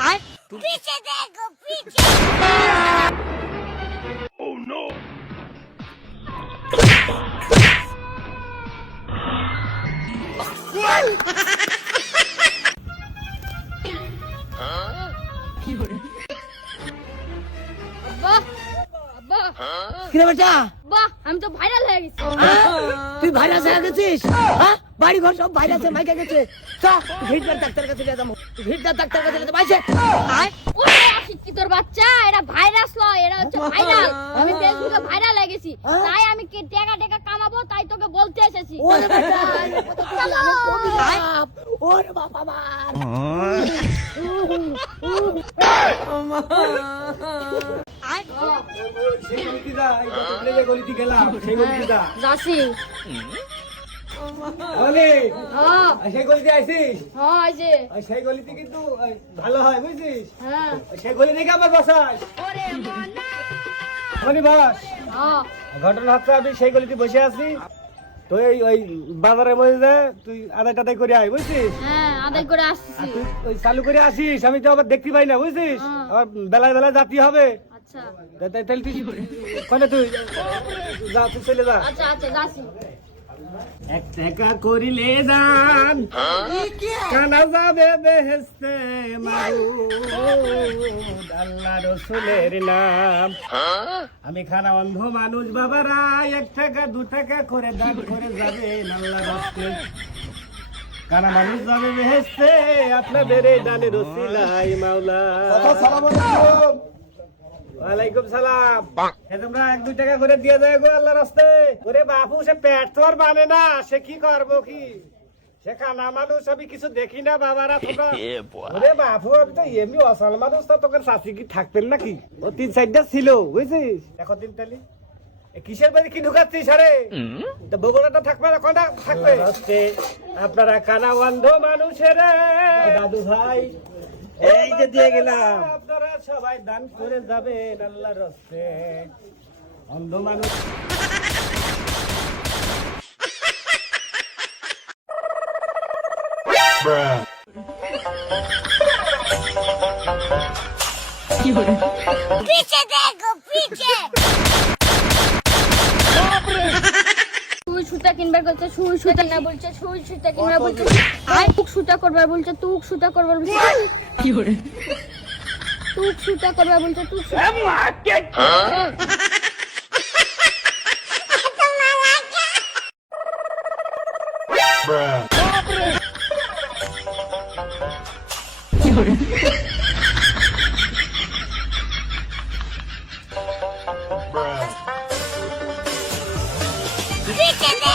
아? 빛이 되고 빛이. Oh no. 아빠, 아빠. 그래 보자. 아빠, 아무튼 바이럴 해야겠어. 아, 그 바이럴 해야겠지. 아? বাড়ি ঘর সব ভাইরাসে মাইকে গেছে। চা ভিড়দার ডাক্তার কাছে নিয়ে যাব। ভিড়দার ডাক্তার কাছে নিয়ে যাব। আইসে। তোর বাচ্চা এটা ভাইরাস লয় এটা হচ্ছে ভাইরাল আমি ফেসবুকে ভাইরাল হয়ে তাই আমি কে টাকা টাকা কামাবো? তাই তোকে বলতে এসেছি। ওরে বাবা আমার সেই গলিতে গেলাম সেই যাসি সেই গলিতে আইছিস? হ্যাঁ সেই গলিতে কিন্তু ওই, ভালো হয় বুঝছিস? হ্যাঁ। সেই গলি থেকে আমার বসাস? ওরে বস। ঘটনা হচ্ছে আমি সেই গলিতে বসে আছি। ওই বাজারের মধ্যে তুই আদায় টাদাই করে আয় বুঝছিস? হ্যাঁ আদায় করে আর আসছি তুই ওই চালু করে আসিস আমি তো আবার দেখতে পাই না বুঝছিস। আবার বেলায় বেলায় যাতে হবে। আচ্ছা। তাহলে তুই কোনে তুই? যা তুই চলে যা। আচ্ছা আচ্ছা এক টাকা করিলে দান। কানা যাবে বেহেস্তে আল্লাহ রসুলের নাম। আমি খানা অন্ধ মানুষ, বাবারা, এক টাকা, দু টাকা করে দান করে যাবে আল্লাহ রাস্তে কানা মানুষ যাবে বেহেস্তে আপনাদের এই দানের রসিলাই মাওলা। ওয়ালাইকুম সালাম। তোমরা এক দুই টাকা করে দিয়ে গো আল্লাহ ওরে বাপু সে পেট মানে না সে কি করব কি? মানুষ আমি কিছু দেখি না বাবারা তোমরা। ওরে বাপু আমি তো এমনি অসাল মানুষ তো তোকে কি থাকতেন নাকি? ও তিন চারটা ছিল বুঝছিস? এখন দিন তালি। কিসের বাড়ি কি ঢুকাচ্ছিস আরে? বগুড়াটা থাকবে না কোনটা থাকবে? আপনারা কানা অন্ধ মানুষের দাদু ভাই এই যে দিয়ে গেলাম। সবাই দান করে যাবে আল্লাহর রস্তে। অন্ধ মানুষ। সুতা করবার বলছে তুক সুতা করবার বলছে। কি করে টুক সুটা করবে বলছে টুক Bro. Bro. that!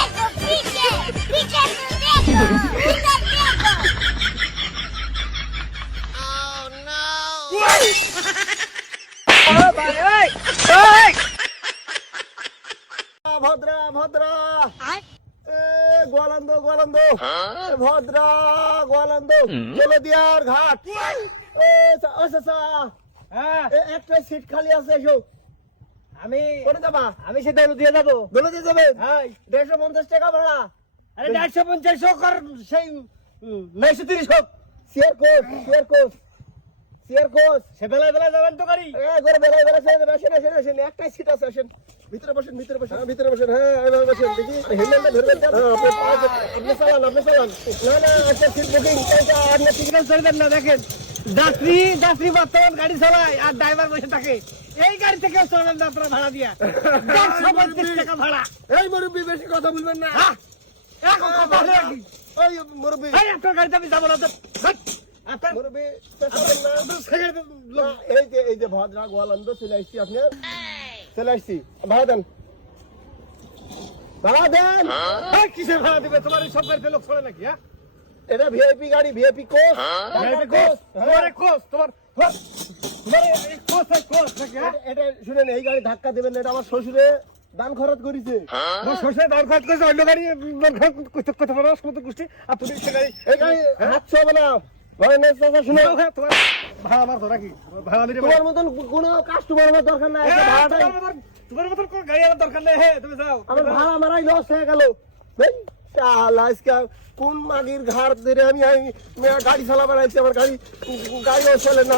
ভদ্রা ভদ্রা। গোয়ালন্দ গোয়ালন্দ। ভদ্রা গোয়ালন্দ। চলে দিয়ার ঘাট। সা- এ একটা সিট খালি আছে এসো। আমি কোনে যাবা? আমি সেটা দিয়ে যাব দোলো দিয়ে যাবে? হ্যাঁ দেড়শো পঞ্চাশ টাকা ভাড়া। আরে দেড়শো পঞ্চাশ হোক আর সেই নয়শো তিরিশ হোক। সিয়ার কোচ সিয়ার কোচ সিয়ার কোচ সে বেলায় বেলায় যাবেন তো গাড়ি। হ্যাঁ করে বেলায় বেলায় চলে আসেন আসেন আসেন একটাই সিট আছে আসেন। ভিতরে বসেন ভিতরে বসেন। হ্যাঁ, ভিতরে বসেন। হ্যাঁ এভাবে বসেন। দেখি। হেলমেটটা ধরবেন হ্যাঁ, আপনি চালান আপনি চালান। না না একটা সিট বুকিং আপনি টিকিট চলবেন না দেখেন। যাত্রী যাত্রী বর্তমান গাড়ি চালায় আর ড্রাইভার বসে থাকে। এই গাড়ি থেকে চলবেন না আপনারা ভাড়া দিয়া। পঁয়ত্রিশ টাকা ভাড়া। এই মুরব্বী বেশি কথা বলবেন না। এখন কথা ওই মুরব্বী। আপনার গাড়িতে আমি যাব না এই যে এই চলে আসছি আপনি। চলে আসছি। ভাড়া দেন। ভাড়া দেন। কিসের ভাড়া দিবে? তোমার এই সব লোক চলে নাকি হ্যাঁ? এটা ভিআইপি গাড়ি ভিআইপি কোচ ভিআইপি কোচ তোমার কোচ তোমার তোমার এই কোচ এই কোচ নাকি হ্যাঁ? এটা শুনেন এই গাড়ি ধাক্কা দেবেন না এটা আমার শ্বশুরে দান খরচ করেছে। আমার শ্বশুরে দান খরচ করেছে অন্য গাড়ি দান খরচ করতে করতে পারো সমস্ত গোষ্ঠী আর পুলিশ গাড়ি এই গাড়ি হাতশো হবে না। তোমার মতন কোনো কাস্টমার আমার দরকার নাই তোমার মতন কোনো গাড়ি আমার দরকার নেই তুমি যাও। আমার ভাড়া মারাই লস হয়ে গেল। কোন মাগির ঘাড় ধরে আমি আমি গাড়ি চালা বেড়াইছি আমার গাড়ি গাড়িও চলে না।